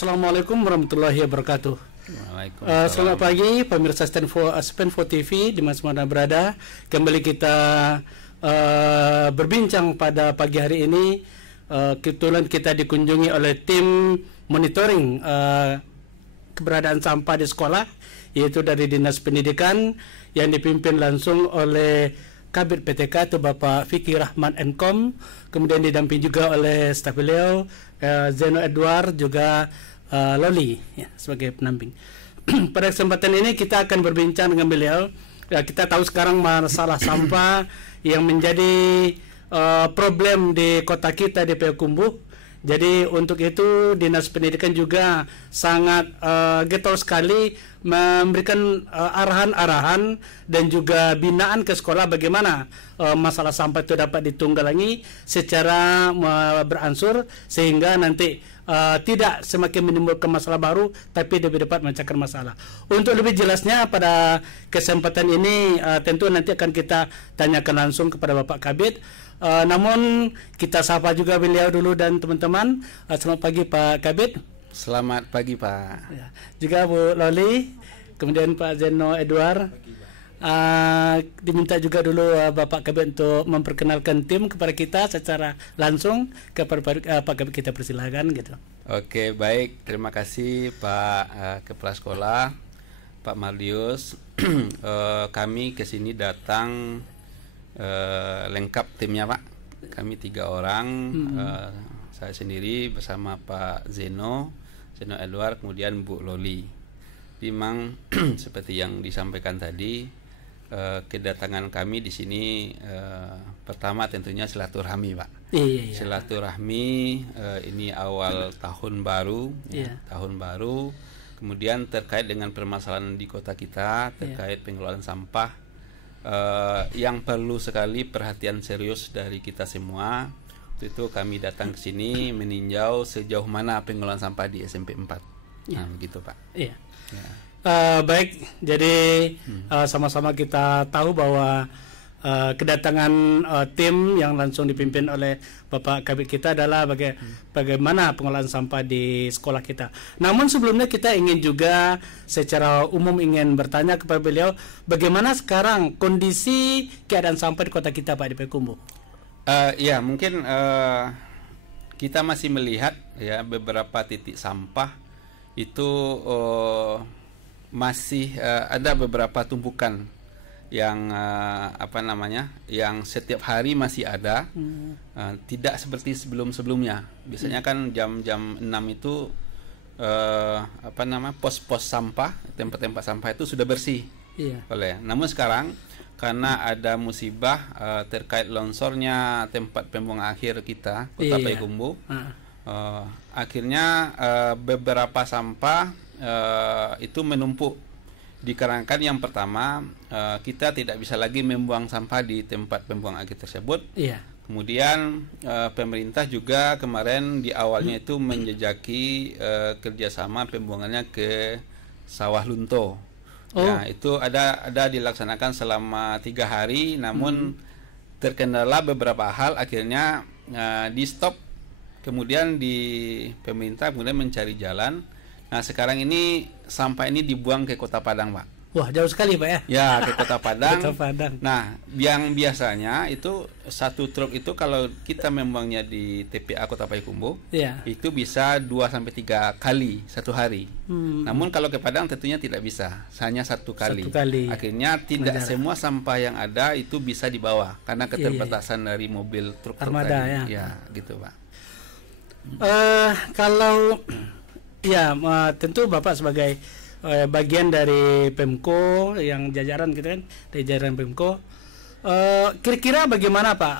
Assalamualaikum warahmatullahi wabarakatuh. Selamat pagi pemirsa Spenfo TV di mana berada. Kembali kita berbincang pada pagi hari ini. Kebetulan kita dikunjungi oleh tim monitoring keberadaan sampah di sekolah, yaitu dari Dinas Pendidikan yang dipimpin langsung oleh Kabid PTK itu Bapak Fikri Rahman Enkom, kemudian didampingi juga oleh staf beliau Zeno Edward, juga Loli ya, sebagai pendamping. Pada kesempatan ini kita akan berbincang dengan beliau. Ya, kita tahu sekarang masalah sampah yang menjadi problem di kota kita di Payakumbuh. Jadi untuk itu Dinas Pendidikan juga sangat getol sekali memberikan arahan-arahan dan juga binaan ke sekolah bagaimana masalah sampah itu dapat ditunggangi secara beransur sehingga nanti tidak semakin menimbulkan masalah baru tapi lebih dapat memecahkan masalah. Untuk lebih jelasnya pada kesempatan ini tentu nanti akan kita tanyakan langsung kepada Bapak Kabid. Namun kita sapa juga beliau dulu dan teman-teman. Selamat pagi Pak Kabid. Selamat pagi Pak. Ya. Juga Bu Loli, kemudian Pak Zeno Edward. Diminta juga dulu Bapak Kabid untuk memperkenalkan tim kepada kita secara langsung. Kepada Pak Kabid kita persilakan gitu. Oke, baik, terima kasih Pak Kepala Sekolah, Pak Mardius. Kami kesini datang lengkap timnya Pak. Kami 3 orang, saya sendiri bersama Pak Zeno Edward, kemudian Bu Loli. Memang seperti yang disampaikan tadi, kedatangan kami di sini pertama tentunya silaturahmi Pak. Iya. Silaturahmi ini awal tahun baru, ya, tahun baru. Kemudian terkait dengan permasalahan di kota kita terkait pengelolaan sampah. Yang perlu sekali perhatian serius dari kita semua. Itu kami datang ke sini meninjau sejauh mana pengelolaan sampah di SMP 4. Nah, begitu Pak. Iya. Ya. Baik, jadi sama-sama kita tahu bahwa kedatangan tim yang langsung dipimpin oleh Bapak Kabid kita adalah bagaimana pengelolaan sampah di sekolah kita. Namun sebelumnya kita ingin juga secara umum ingin bertanya kepada beliau, bagaimana sekarang kondisi keadaan sampah di kota kita Pak di Payakumbuh? Ya mungkin kita masih melihat ya beberapa titik sampah itu masih ada beberapa tumpukan yang yang setiap hari masih ada, tidak seperti sebelumnya. Biasanya kan jam 6 itu pos-pos sampah, tempat-tempat sampah itu sudah bersih. Namun sekarang karena ada musibah terkait longsornya tempat pembuangan akhir kita Kota Payakumbuh, akhirnya beberapa sampah itu menumpuk. Dikarenakan yang pertama kita tidak bisa lagi membuang sampah di tempat pembuangan akhir tersebut. Kemudian pemerintah juga kemarin di awalnya itu menjejaki kerjasama pembuangannya ke Sawah Lunto. Nah, itu ada dilaksanakan selama 3 hari, namun terkendala beberapa hal, akhirnya di stop. Kemudian di pemerintah kemudian mencari jalan. Nah, sekarang ini sampah ini dibuang ke Kota Padang, Pak. Wah, jauh sekali, Pak ya? Ya, ke Kota Padang. Kota Padang. Nah, yang biasanya itu satu truk itu kalau kita membuangnya di TPA Kota Payakumbuh, itu bisa 2-3 kali satu hari. Namun kalau ke Padang tentunya tidak bisa, hanya satu kali. Akhirnya tidak semua sampah yang ada itu bisa dibawa karena keterbatasan dari mobil truk armada tadi. Ya, gitu, Pak. Kalau tentu Bapak sebagai bagian dari Pemko yang jajaran gitu kan, dari jajaran Pemko, kira-kira bagaimana Pak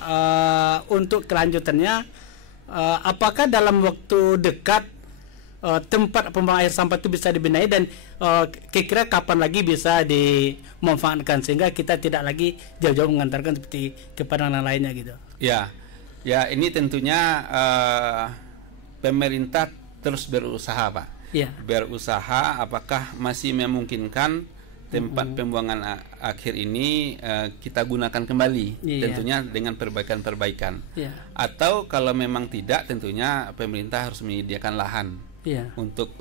untuk kelanjutannya? Apakah dalam waktu dekat tempat pembuangan air sampah itu bisa dibenahi dan kira-kira kapan lagi bisa dimanfaatkan sehingga kita tidak lagi jauh-jauh mengantarkan seperti ke Padang lainnya gitu? Ya, ini tentunya pemerintah terus berusaha Pak. Berusaha apakah masih memungkinkan tempat pembuangan akhir ini kita gunakan kembali, tentunya dengan perbaikan-perbaikan. Atau kalau memang tidak, tentunya pemerintah harus menyediakan lahan untuk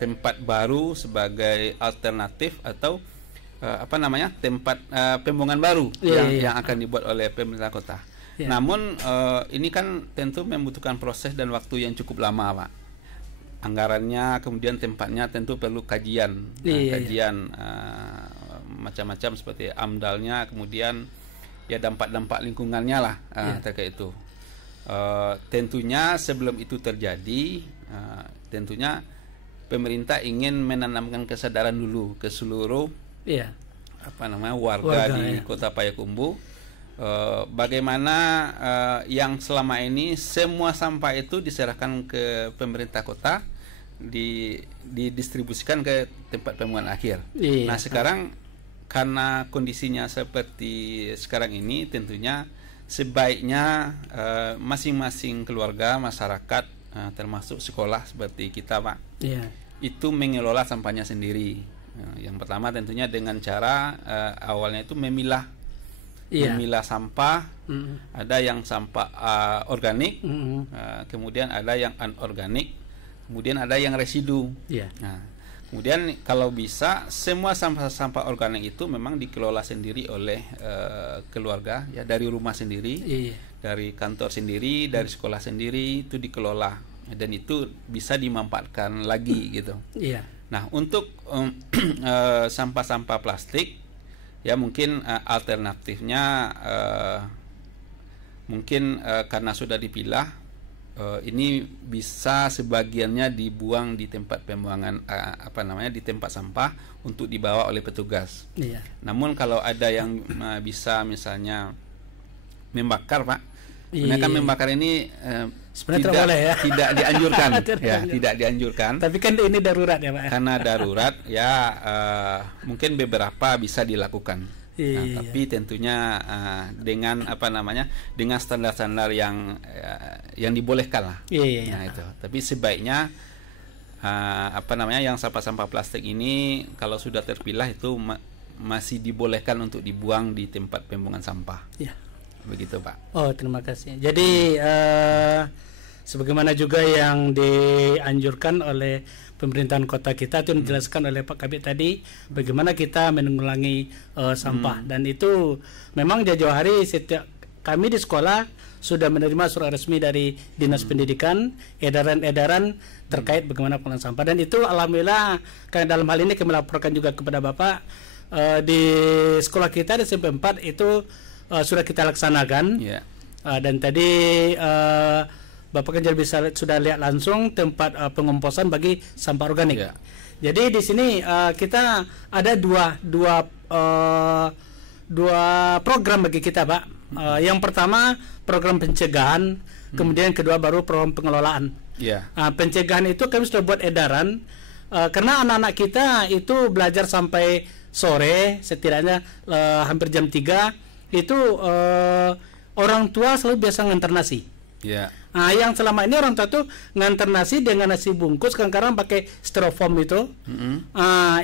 tempat baru sebagai alternatif atau tempat pembuangan baru yang akan dibuat oleh pemerintah kota. Namun ini kan tentu membutuhkan proses dan waktu yang cukup lama, Pak. Anggarannya, kemudian tempatnya tentu perlu kajian, kajian macam-macam seperti AMDAL-nya, kemudian ya dampak-dampak lingkungannya lah terkait itu. Tentunya sebelum itu terjadi, tentunya pemerintah ingin menanamkan kesadaran dulu ke seluruh warga di Kota Payakumbuh, bagaimana yang selama ini semua sampah itu diserahkan ke pemerintah kota, didistribusikan ke tempat pembuangan akhir. Nah sekarang karena kondisinya seperti sekarang ini, tentunya sebaiknya masing-masing keluarga, masyarakat, termasuk sekolah seperti kita, Pak, itu mengelola sampahnya sendiri. Yang pertama tentunya dengan cara awalnya itu memilah sampah. Ada yang sampah organik, kemudian ada yang anorganik, kemudian ada yang residu. Nah, kemudian kalau bisa semua sampah organik itu memang dikelola sendiri oleh keluarga, ya, dari rumah sendiri, dari kantor sendiri, dari sekolah sendiri, itu dikelola dan itu bisa dimanfaatkan lagi gitu. Nah, untuk sampah-sampah plastik, ya mungkin alternatifnya karena sudah dipilah, ini bisa sebagiannya dibuang di tempat pembuangan di tempat sampah untuk dibawa oleh petugas. Namun kalau ada yang bisa misalnya membakar, Pak, mereka membakar ini sebenarnya tidak dianjurkan. Tidak dianjurkan. Tapi kan ini darurat ya, Pak. Karena darurat, ya mungkin beberapa bisa dilakukan. Tapi tentunya dengan dengan standar-standar yang dibolehkan lah. Nah itu. Tapi sebaiknya yang sampah-sampah plastik ini kalau sudah terpilah itu masih dibolehkan untuk dibuang di tempat pembuangan sampah. Begitu, Pak. Oh, terima kasih. Jadi sebagaimana juga yang dianjurkan oleh pemerintahan kota kita, itu dijelaskan oleh Pak Kabid tadi, bagaimana kita mengurangi sampah. Dan itu memang jauh hari setiap kami di sekolah sudah menerima surat resmi dari Dinas Pendidikan, edaran-edaran terkait bagaimana pengelolaan sampah. Dan itu alhamdulillah, karena dalam hal ini kami laporkan juga kepada Bapak, di sekolah kita di SMP 4 itu sudah kita laksanakan. Dan tadi Bapak kan sudah lihat langsung tempat pengomposan bagi sampah organik. Jadi di sini kita ada dua program bagi kita, Pak. Yang pertama program pencegahan, kemudian kedua baru program pengelolaan. Pencegahan itu kami sudah buat edaran, karena anak-anak kita itu belajar sampai sore, setidaknya hampir jam 3. Itu orang tua selalu biasa ngantar nasi. Yang selama ini orang tua tuh ngantar nasi dengan nasi bungkus, kadang-kadang pakai styrofoam itu.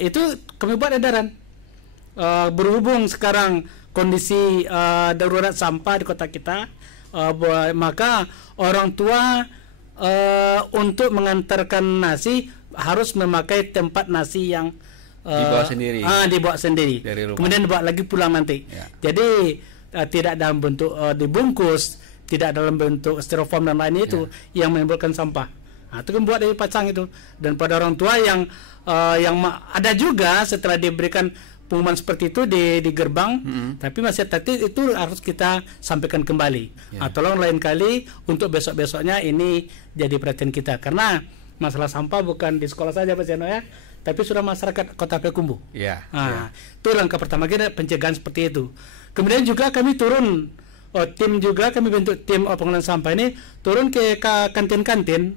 Itu kami buat edaran. Berhubung sekarang kondisi darurat sampah di kota kita, maka orang tua untuk mengantarkan nasi harus memakai tempat nasi yang dibawa sendiri. Kemudian dibawa lagi pulang nanti. Jadi tidak dalam bentuk dibungkus, tidak dalam bentuk styrofoam dan lain itu yang menimbulkan sampah. Itu kan buat dari pacang itu. Dan pada orang tua yang ada juga setelah diberikan pengumuman seperti itu di gerbang, tapi masih tertib, itu harus kita sampaikan kembali. Tolong lain kali untuk besok-besoknya ini jadi perhatian kita, karena masalah sampah bukan di sekolah saja, Pak Seno, ya, tapi sudah masyarakat Kota Payakumbuh. Itu langkah pertama kita, pencegahan seperti itu. Kemudian juga kami turun, tim juga kami bentuk tim pengelolaan sampah ini turun ke kantin-kantin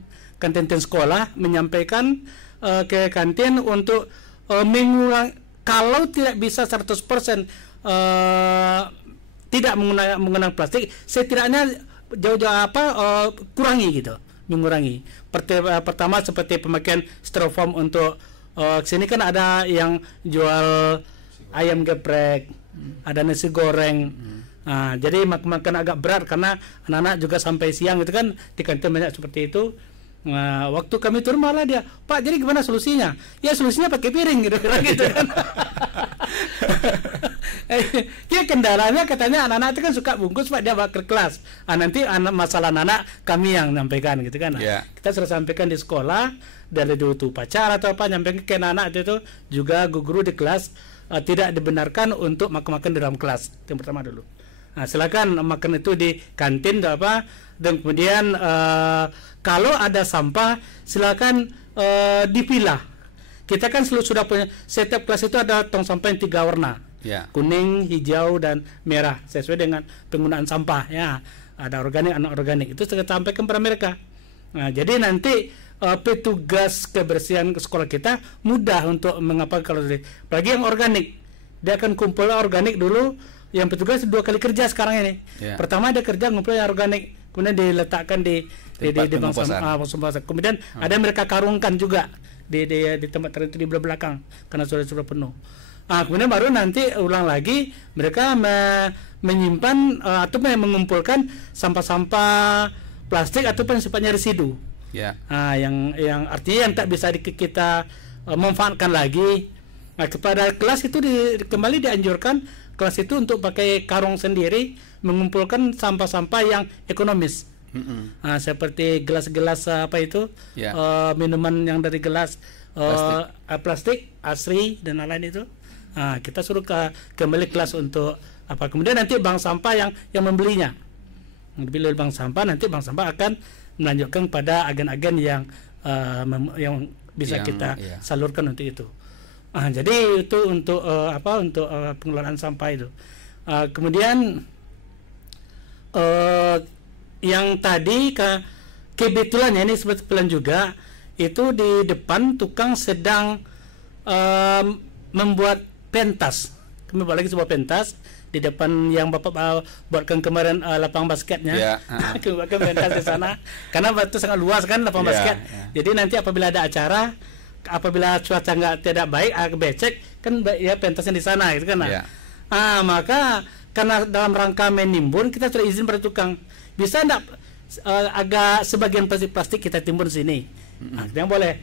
sekolah, menyampaikan ke kantin untuk mengulang, kalau tidak bisa 100% tidak menggunakan plastik, setidaknya jauh-jauh kurangi gitu, mengurangi. Pertama seperti pemakaian styrofoam untuk sini kan ada yang jual ayam geprek, ada nasi goreng. Jadi makan agak berat karena anak-anak juga sampai siang itu kan di kantin banyak seperti itu. Nah, waktu kami turun malah dia, Pak, jadi gimana solusinya? Ya solusinya pakai piring gitu kan. Ya kendalanya katanya anak-anak itu kan suka bungkus Pak, dia bawa ke kelas. Nanti masalah anak kami yang nyampaikan gitu kan. Kita sudah sampaikan di sekolah dari dulu tuh pacar atau apa, nyampaikan ke anak itu juga guru di kelas tidak dibenarkan untuk makan-makan di dalam kelas. Itu yang pertama dulu. Nah, silakan makan itu di kantin atau apa, dan kemudian kalau ada sampah silakan dipilah. Kita kan sudah punya, setiap kelas itu ada tong sampah yang 3 warna, kuning, hijau, dan merah sesuai dengan penggunaan sampah ya. Ada organik, anorganik, itu saya sampaikan kepada mereka. Nah, jadi nanti petugas kebersihan sekolah kita mudah untuk mengapa kalau apalagi yang organik, dia akan kumpul organik dulu. Yang petugas 2 kali kerja sekarang ini. Pertama dia kerja ngumpul yang organik, kemudian diletakkan di pengumpulan. Kemudian ada mereka karungkan juga di tempat tertentu di belakang karena sudah penuh. Kemudian baru nanti ulang lagi mereka menyimpan atau mengumpulkan sampah-sampah plastik ataupun sifatnya residu. Yang artinya yang tak bisa kita manfaatkan lagi. Nah, kepada kelas itu kembali dianjurkan kelas itu untuk pakai karung sendiri mengumpulkan sampah-sampah yang ekonomis. Seperti gelas-gelas minuman yang dari gelas plastik asri dan lain-lain itu. Kita suruh kembali kelas untuk apa? Kemudian nanti bank sampah yang membelinya. Bila bank sampah, nanti bank sampah akan melanjutkan pada agen-agen yang bisa kita salurkan untuk itu. Jadi itu untuk pengelolaan sampah itu. Kemudian yang tadi kebetulan ini kebetulan juga itu di depan tukang sedang membuat pentas. Kami buat lagi sebuah pentas di depan yang Bapak buatkan kemarin lapangan basketnya. Kami buatkan pentas di sana karena itu sangat luas kan lapangan basket. Jadi nanti apabila ada acara, apabila cuaca tidak baik, becek kan ya pentasnya di sana gitu kan. Maka karena dalam rangka menimbun kita sudah izin pada tukang, bisa enggak agak sebagian plastik kita timbun sini. Yang boleh.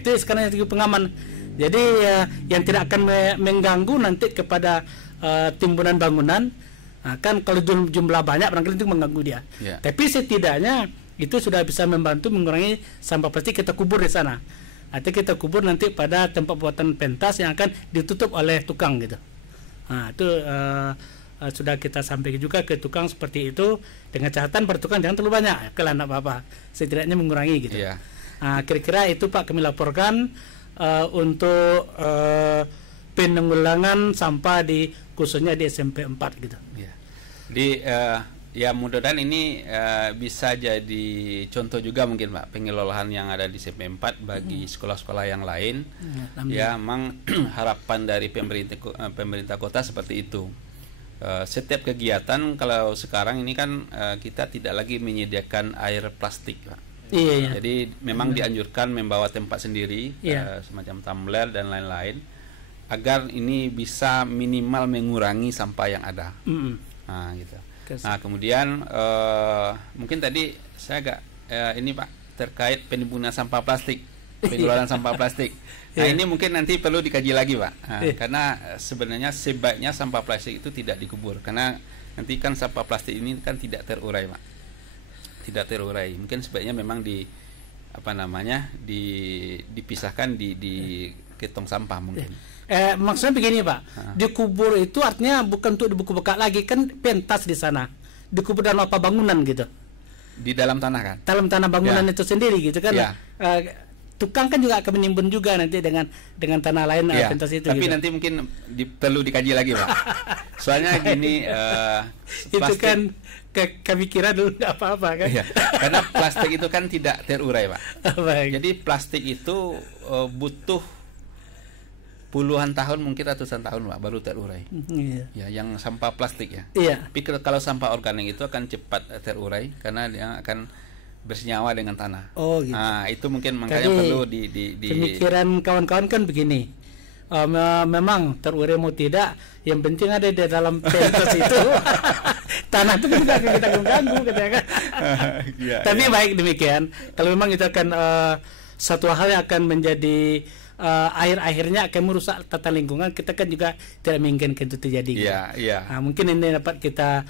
Itu sekarang yang pengaman. Jadi yang tidak akan mengganggu nanti kepada timbunan bangunan. Kan kalau jumlah banyak barangkali itu mengganggu dia. Tapi setidaknya itu sudah bisa membantu mengurangi sampah plastik kita kubur di sana. Atau kita kubur nanti pada tempat buatan pentas yang akan ditutup oleh tukang gitu. Itu sudah kita sampaikan juga ke tukang seperti itu dengan catatan pada tukang jangan terlalu banyak kalau anak apa setidaknya mengurangi gitu. Kira-kira itu Pak kami laporkan untuk penanggulangan sampah khususnya di SMP 4 gitu. Ya mudah-mudahan ini bisa jadi contoh juga mungkin Pak pengelolaan yang ada di SMP 4 bagi sekolah-sekolah yang lain. Memang harapan dari pemerintah kota seperti itu. Setiap kegiatan kalau sekarang ini kan kita tidak lagi menyediakan air plastik Pak. Jadi memang dianjurkan membawa tempat sendiri semacam tumbler dan lain-lain agar ini bisa minimal mengurangi sampah yang ada. Gitu. Nah kemudian mungkin tadi saya agak ini Pak terkait penimbunan sampah plastik, pengelolaan sampah plastik. Nah ini mungkin nanti perlu dikaji lagi Pak, karena sebenarnya sebaiknya sampah plastik itu tidak dikubur karena nanti kan sampah plastik ini kan tidak terurai Pak, tidak terurai. Mungkin sebaiknya memang dipisahkan di tong sampah mungkin. Maksudnya begini Pak, dikubur itu artinya bukan untuk dibuku bekak lagi, kan pentas di sana, dikubur dalam apa bangunan gitu, di dalam tanah kan, dalam tanah bangunan itu sendiri gitu kan. Tukang kan juga akan menimbun juga nanti dengan tanah lain pentas itu. Tapi gitu. Nanti mungkin perlu dikaji lagi Pak. Soalnya gini, itu kan kami kira dulu nggak apa-apa kan. Karena plastik itu kan tidak terurai Pak. Jadi plastik itu butuh puluhan tahun mungkin ratusan tahun Pak baru terurai. Yang sampah plastik ya. Tapi kalau sampah organik itu akan cepat terurai karena dia akan bersenyawa dengan tanah. Gitu. Itu mungkin makanya perlu di pemikiran kawan-kawan kan begini. Memang terurai mau tidak, yang penting ada di dalam pentas itu. tanah itu kan tidak akan kita ganggu gitu ya kan. Tapi baik demikian. Kalau memang itu akan satu hal yang akan menjadi akhir-akhirnya akan merusak tata lingkungan, kita kan juga tidak menginginkan itu terjadi. Nah, mungkin ini dapat kita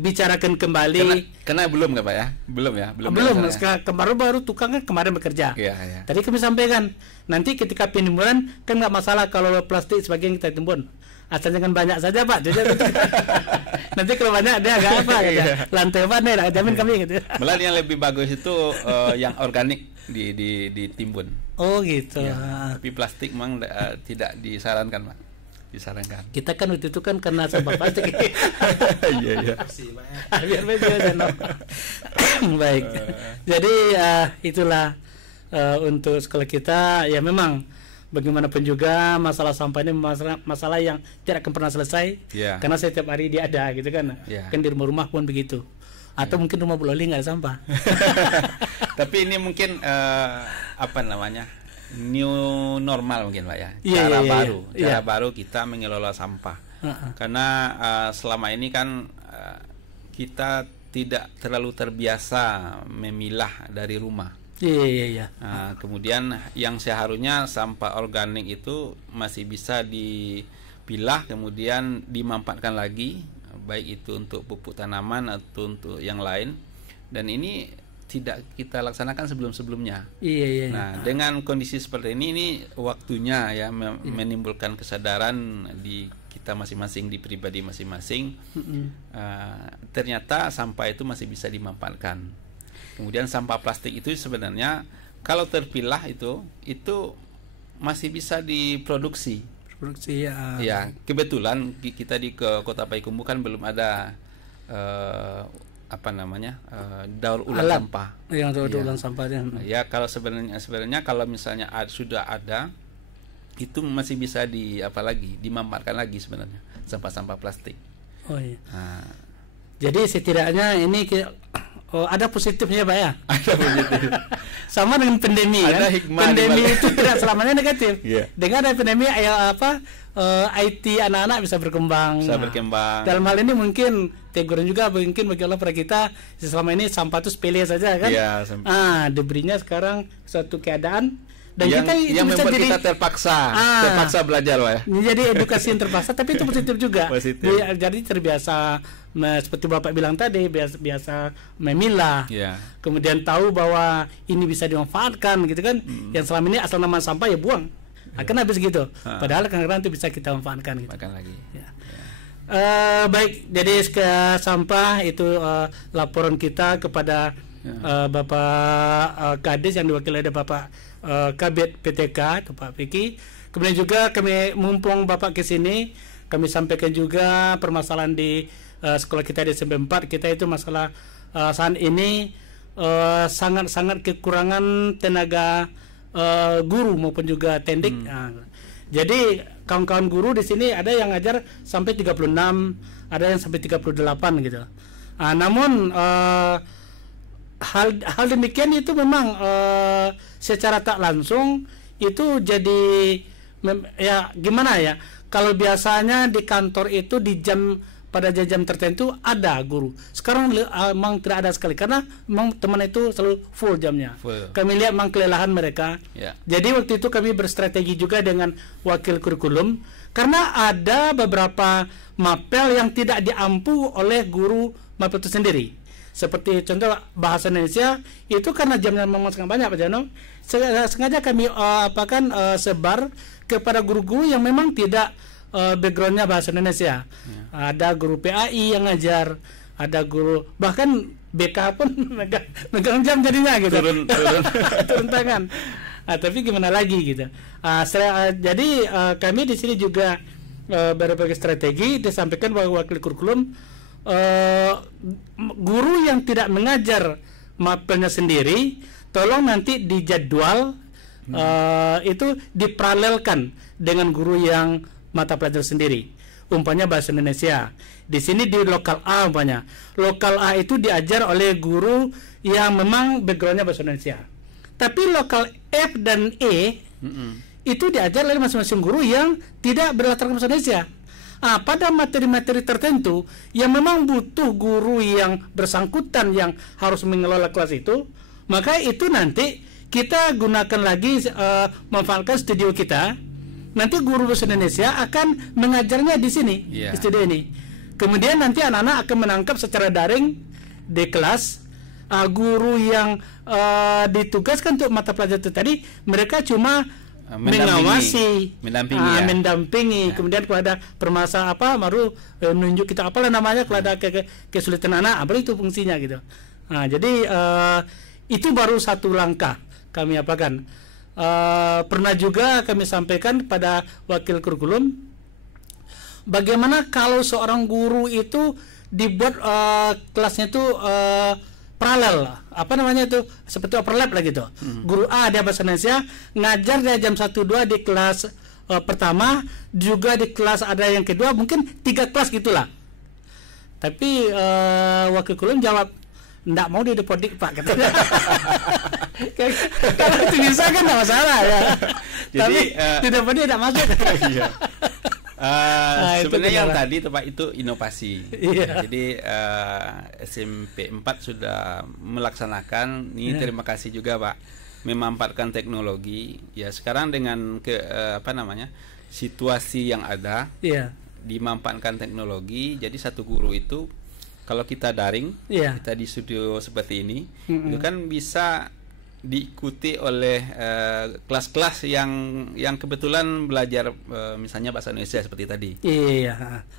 bicarakan kembali. Karena belum nggak Pak ya? Belum. Kemarin baru tukang kan kemarin bekerja. Tadi kami sampaikan nanti ketika penimbunan kan nggak masalah kalau plastik sebagian kita timbun. Asal jangan banyak saja Pak. Nanti kalau banyak dia agak apa gitu. Lantai apa nih? Jamin kami gitu. Malah yang lebih bagus itu yang organik ditimbun. Oh gitu. Tapi plastik memang tidak disarankan Pak. Disarankan. Kita kan waktu itu kan kena sampah plastik. Iya. Biar baik. Jadi itulah untuk sekolah kita ya memang bagaimanapun juga masalah sampah ini masalah yang tidak akan pernah selesai. Karena setiap hari dia ada gitu kan. Kan di rumah-rumah pun begitu. Atau mungkin rumah Bu Loli nggak ada sampah. Tapi ini mungkin apa namanya? New normal mungkin Pak ya. Cara baru kita mengelola sampah. Karena selama ini kan kita tidak terlalu terbiasa memilah dari rumah. Kemudian yang seharusnya sampah organik itu masih bisa dipilah kemudian dimanfaatkan lagi, baik itu untuk pupuk tanaman atau untuk yang lain. Dan ini tidak kita laksanakan sebelum-sebelumnya. Nah, dengan kondisi seperti ini waktunya ya menimbulkan kesadaran di kita masing-masing, di pribadi masing-masing. Ternyata sampah itu masih bisa dimanfaatkan. Kemudian sampah plastik itu sebenarnya kalau terpilah itu masih bisa diproduksi. Ya, kebetulan kita di Kota Payakumbuh kan belum ada daur ulang sampah. Yang daur ulang sampahnya. Ya, kalau sebenarnya kalau misalnya sudah ada itu masih bisa dimanfaatkan lagi sebenarnya sampah-sampah plastik. Jadi setidaknya ini ada positifnya Pak ya. Ada positif. Sama dengan pandemi ada kan. Pandemi itu tidak selamanya negatif. Dengan ada pandemi IT anak-anak bisa berkembang. Dalam hal ini mungkin teguran juga mungkin bagi Allah pada kita selama ini sampah itu sepele saja kan. Diberinya sekarang suatu keadaan dan kita yang membuat kita terpaksa belajar Pak ya. Jadi edukasi yang terpaksa tapi itu positif juga. Jadi terbiasa seperti Bapak bilang tadi biasa memilah. Kemudian tahu bahwa ini bisa dimanfaatkan gitu kan. Yang selama ini asal nama sampah ya buang. Akan habis gitu. Padahal kadang-kadang itu bisa kita manfaatkan gitu. Baik, jadi sampah itu laporan kita kepada Bapak Kades yang diwakili oleh Bapak Kabid PTK atau Pak Vicky. Kemudian juga kami mumpung Bapak ke sini, kami sampaikan juga permasalahan di sekolah kita di SMP 4 kita itu masalah saat ini sangat-sangat kekurangan tenaga guru maupun juga tendik. Jadi kawan-kawan guru di sini ada yang ngajar sampai 36, ada yang sampai 38 gitu. Namun hal demikian itu memang secara tak langsung itu jadi ya gimana ya, kalau biasanya di kantor itu di pada jam tertentu ada guru, sekarang memang tidak ada sekali karena memang teman itu selalu full jamnya. Kami lihat memang kelelahan mereka. Jadi waktu itu kami berstrategi juga dengan wakil kurikulum karena ada beberapa mapel yang tidak diampu oleh guru mapel itu sendiri. Seperti contoh bahasa Indonesia itu karena jamnya memang sangat banyak Pak Jano, sengaja kami sebar kepada guru-guru yang memang tidak backgroundnya bahasa Indonesia. Ada guru PAI yang ngajar, ada guru bahkan BK pun megang jam jadinya gitu. Turun tangan. Tapi gimana lagi gitu. Jadi kami di sini juga berbagai strategi disampaikan bahwa wakil kurikulum guru yang tidak mengajar mapelnya sendiri tolong nanti dijadwal itu diparalelkan dengan guru yang mata pelajaran sendiri. Umpamanya bahasa Indonesia. Di sini di lokal A umpamanya. Lokal A itu diajar oleh guru yang memang backgroundnya bahasa Indonesia. Tapi lokal F dan E itu diajar oleh masing-masing guru yang tidak berlatar belakang bahasa Indonesia. pada materi-materi tertentu yang memang butuh guru yang bersangkutan yang harus mengelola kelas itu, maka itu nanti kita gunakan lagi, manfaatkan studio kita. Nanti guru bahasa Indonesia akan mengajarnya di sini, di studio ini. Kemudian nanti anak-anak akan menangkap secara daring di kelas. Guru yang ditugaskan untuk mata pelajaran itu tadi, mereka cuma mengawasi, mendampingi. Kemudian kalau ada permasalahan baru menunjuk kita apalah namanya, kalau ada kesulitan anak, apa itu fungsinya gitu. Nah, jadi itu baru satu langkah kami apakan. Pernah juga kami sampaikan pada wakil kurikulum, bagaimana kalau seorang guru itu dibuat kelasnya itu paralel, apa namanya itu, seperti overlap lah gitu. Guru A dia bahasa Indonesia ngajar dia jam 1-2 di kelas pertama, juga di kelas ada yang kedua, mungkin 3 kelas gitulah. Tapi wakil kurikulum jawab, nggak mau di depodik Pak, katanya. Kalau itu bisa kan nggak masalah ya. Jadi di depodik nggak masuk. Iya. Sebenarnya yang tadi Pak itu inovasi. Jadi SMP 4 sudah melaksanakan ini. Terima kasih juga Pak, memanfaatkan teknologi. Ya sekarang dengan situasi yang ada, dimanfaatkan teknologi. Jadi satu guru itu kalau kita daring, kita di studio seperti ini, itu kan bisa diikuti oleh kelas-kelas yang kebetulan belajar misalnya bahasa Indonesia seperti tadi.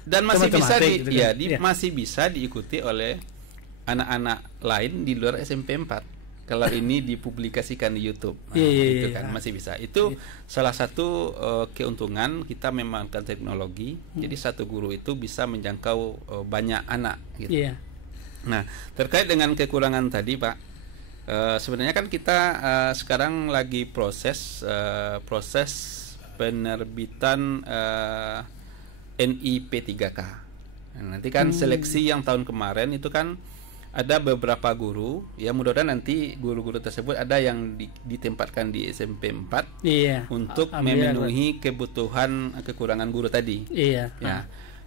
Dan masih bisa masih bisa diikuti oleh anak-anak lain di luar SMP 4. Kalau ini dipublikasikan di YouTube. Itu kan masih bisa. Itu salah satu keuntungan kita memainkan teknologi. Jadi satu guru itu bisa menjangkau banyak anak gitu. Nah, terkait dengan kekurangan tadi, Pak, sebenarnya kan kita sekarang lagi proses penerbitan NIP3K. Nah, nanti kan seleksi yang tahun kemarin itu kan ada beberapa guru, ya mudah-mudahan nanti guru-guru tersebut ada yang ditempatkan di SMP 4 untuk memenuhi kebutuhan kekurangan guru tadi.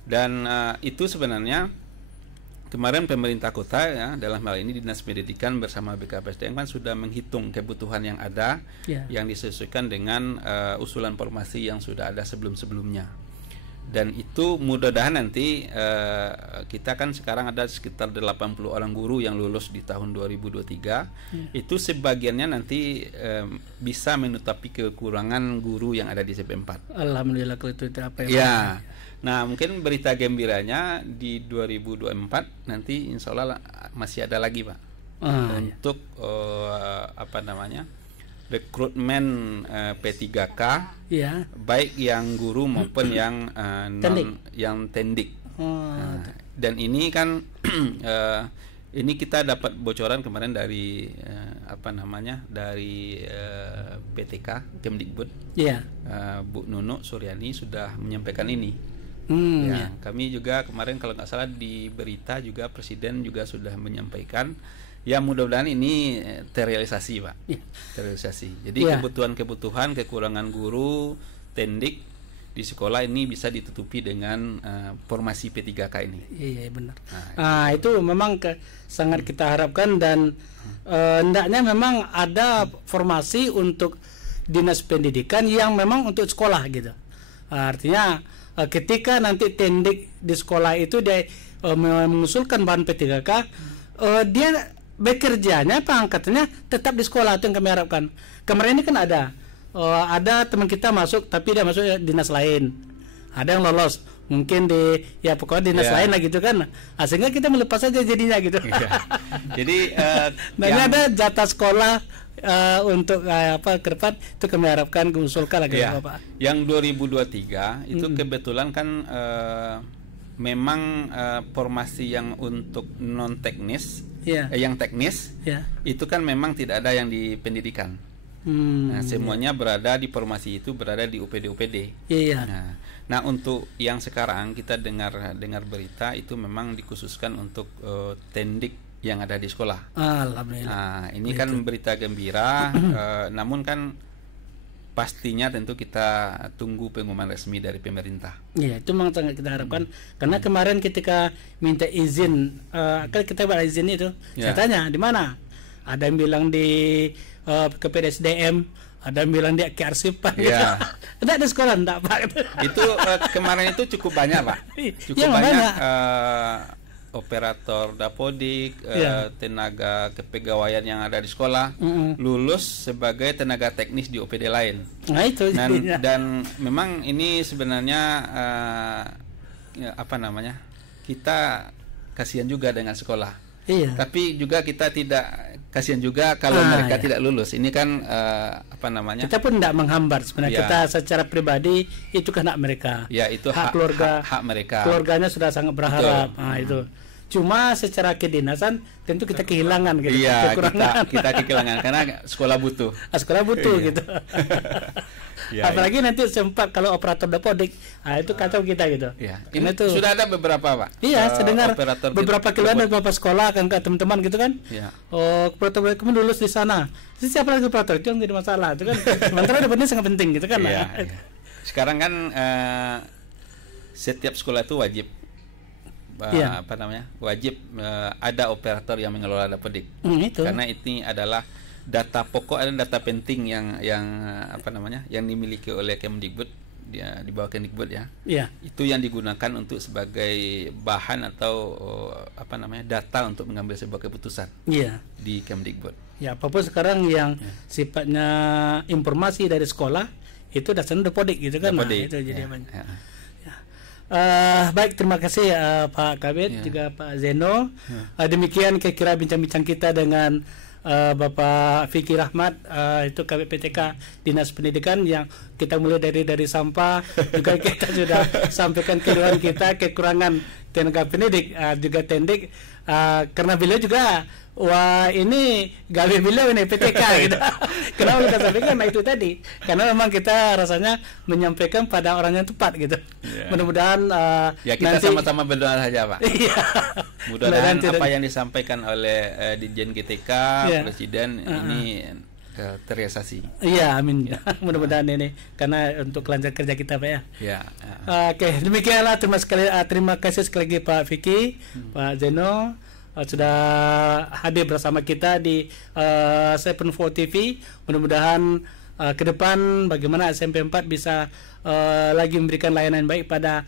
Dan itu sebenarnya kemarin pemerintah kota, ya, dalam hal ini Dinas Pendidikan bersama BKPSDM kan sudah menghitung kebutuhan yang ada, yang disesuaikan dengan usulan formasi yang sudah ada sebelum-sebelumnya. Dan itu mudah-mudahan nanti kita kan sekarang ada sekitar 80 orang guru yang lulus di tahun 2023. Itu sebagiannya nanti bisa menutupi kekurangan guru yang ada di SMP 4. Alhamdulillah kalau itu apa ya. Nah, mungkin berita gembiranya di 2024 nanti insya Allah masih ada lagi, Pak, untuk rekrutmen P3K, baik yang guru maupun yang tendik. Dan ini kan ini kita dapat bocoran kemarin dari dari PTK Kemdikbud, Bu Nunu Suryani sudah menyampaikan ini. Kami juga kemarin kalau nggak salah di berita juga Presiden juga sudah menyampaikan. Ya mudah-mudahan ini terrealisasi, Pak. Terrealisasi. Jadi kebutuhan kekurangan guru tendik di sekolah ini bisa ditutupi dengan formasi P3K ini. Iya benar. Itu memang sangat kita harapkan, dan hendaknya memang ada formasi untuk Dinas Pendidikan yang memang untuk sekolah gitu. Artinya ketika nanti tendik di sekolah itu dia mengusulkan bahan P3K, dia bekerjanya pangkatnya tetap di sekolah. Itu yang kami harapkan. Kemarin ini kan ada teman kita masuk tapi dia masuk dinas lain, ada yang lolos mungkin di pokoknya dinas lain lah gitu kan, sehingga kita melepas saja jadinya gitu. Jadi ini ada jatah sekolah untuk ke depan, itu kami harapkan mengusulkan lagi Bapak. Yang 2023 itu kebetulan kan memang formasi yang untuk non teknis, yang teknis itu kan memang tidak ada yang di pendidikan. Nah, semuanya berada di formasi itu, berada di UPD. Nah, untuk yang sekarang kita dengar berita itu memang dikhususkan untuk tendik yang ada di sekolah. Alhamdulillah. Nah, ini kan berita gembira. Namun kan pastinya tentu kita tunggu pengumuman resmi dari pemerintah. Iya, itu memang sangat kita harapkan. Karena kemarin ketika minta izin, kan kita buat izin itu, saya tanya di mana? Ada yang bilang di KPDSDM, ada yang bilang di kearsipan. Ya. Tidak di sekolah, tidak Pak. Itu kemarin itu cukup banyak Pak. Cukup banyak. Operator dapodik, tenaga kepegawaian yang ada di sekolah lulus sebagai tenaga teknis di OPD lain. Nah itu dan memang ini sebenarnya kita kasihan juga dengan sekolah. Iya. Tapi juga kita tidak kasihan juga kalau mereka tidak lulus. Ini kan kita pun tidak menghambar sebenarnya. Kita secara pribadi itu kan hak mereka. Ya, itu hak keluarga, hak mereka. Keluarganya sudah sangat berharap. Nah, itu. Cuma secara kedinasan tentu kita kehilangan gitu. Iya, kita kehilangan karena sekolah butuh. Sekolah butuh gitu. Apalagi nanti sempat kalau operator dapodik, itu kacau kita gitu. Iya. Ini itu sudah ada beberapa Pak. Iya, saya dengar beberapa keluhan dari beberapa sekolah kan teman-teman gitu kan. Iya. Operator kamu lulus di sana. Siapa lagi operator? Itu yang jadi masalah itu kan. Sementara dapodik sangat penting gitu kan. Iya. Sekarang kan setiap sekolah itu wajib wajib ada operator yang mengelola dapodik. Karena ini adalah data pokok dan data penting yang dimiliki oleh Kemdikbud, di bawah Kemdikbud itu yang digunakan untuk sebagai bahan atau data untuk mengambil sebuah keputusan di Kemdikbud. Ya, apapun sekarang yang sifatnya informasi dari sekolah itu dasarnya dapodik gitu kan. Itu jadi banyak. Baik, terima kasih Pak Kabid, juga Pak Zeno. Demikian kira-kira bincang-bincang kita dengan Bapak Fikri Rahmat, itu Kabid PTK Dinas Pendidikan, yang kita mulai dari sampah, juga kita sudah sampaikan keluhan kita, kekurangan tenaga pendidik, juga tendik, karena beliau juga ini gawe beliau ini PTK gitu. Kenapa kita sampaikan? Nah itu tadi, karena memang kita rasanya menyampaikan pada orang yang tepat gitu. Mudah-mudahan kita nanti sama-sama berdoa saja Pak. Mudah-mudahan apa yang disampaikan oleh Dirjen GTK, Presiden ini terrealisasi. Iya, amin. Mudah-mudahan ini karena untuk kelancaran kerja kita Pak ya. Oke, demikianlah, terima kasih sekali lagi Pak Fikri, Pak Zeno, sudah hadir bersama kita di 74 TV. Mudah-mudahan ke depan bagaimana SMP 4 bisa lagi memberikan layanan baik pada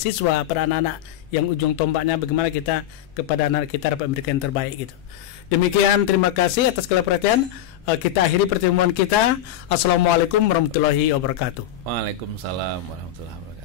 siswa, pada anak-anak yang ujung tombaknya bagaimana kita kepada anak kita dapat memberikan yang terbaik gitu. Demikian, terima kasih atas segala perhatian. Kita akhiri pertemuan kita. Assalamualaikum warahmatullahi wabarakatuh. Waalaikumsalam warahmatullahi wabarakatuh.